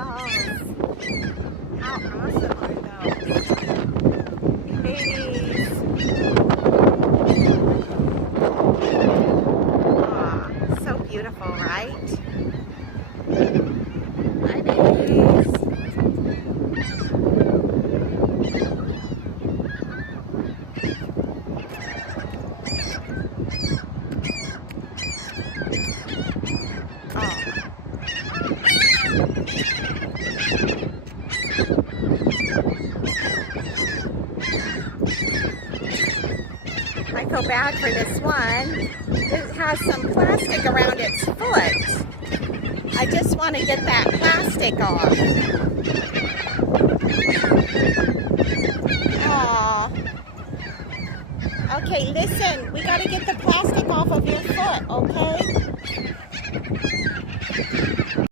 seagulls. How awesome are those? Babies. Aw, so beautiful, right? Hi, babies. I feel bad for this one. It has some plastic around its foot. I just want to get that plastic off. Aww. Okay, listen, we got to get the plastic off of your foot, okay?